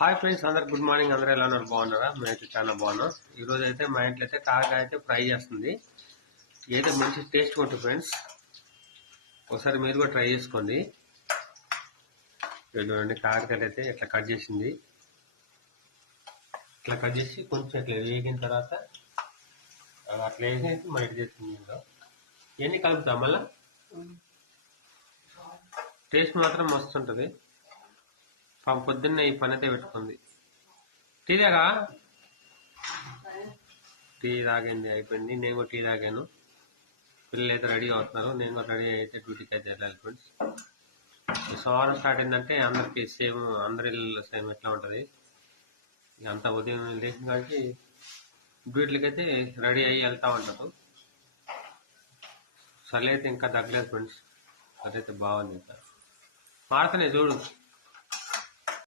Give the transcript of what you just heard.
Hi friends, అందరు good morning. అందరూ ఎలా ఉన్నారు? బాగున్నారా? మేమైతే చాలా బాగున్నాం. ఈ రోజు అయితే మా ఇంట్లో అయితే కాకరకాయ అయితే ఫ్రై చేస్తుంది. ఏదో మంచి టేస్ట్ ఉంటుంది ఫ్రెండ్స్. ఒకసారి మీరు కూడా ట్రై చేసుకోండి. చూడండి, కాకరకాయలు అయితే ఇట్లా కట్ చేసింది. ఇట్లా కట్ చేసి కొంచెం ఇట్లా వేగిన తర్వాత అట్లా వేసి మన ఇటు చేస్తుంది. ఇవన్నీ కలుపుతాం. మళ్ళా టేస్ట్ మాత్రం మస్తు ఉంటుంది. పొద్దున్నే ఈ పని అయితే పెట్టుకుంది. టీ తాగింది, అయిపోయింది. నేను కూడా టీ తాగాను. పిల్లలు అయితే రెడీ అవుతున్నారు. నేను కూడా రెడీ అయితే డ్యూటీకి అయితే వెళ్ళాలి ఫ్రెండ్స్. సోమవారం స్టార్ట్ అయిందంటే అందరికి సేమ్, అందరి సేమ్ ఎట్లా ఉంటుంది. అంత ఉదయం లేచిన కాబట్టి డ్యూటీలకి అయితే రెడీ అయ్యి వెళ్తా ఉంటారు. చలి అయితే ఇంకా తగ్గలేదు ఫ్రెండ్స్. అదైతే బాగుంది. ఇంకా మారుతున్నాయి చూడు.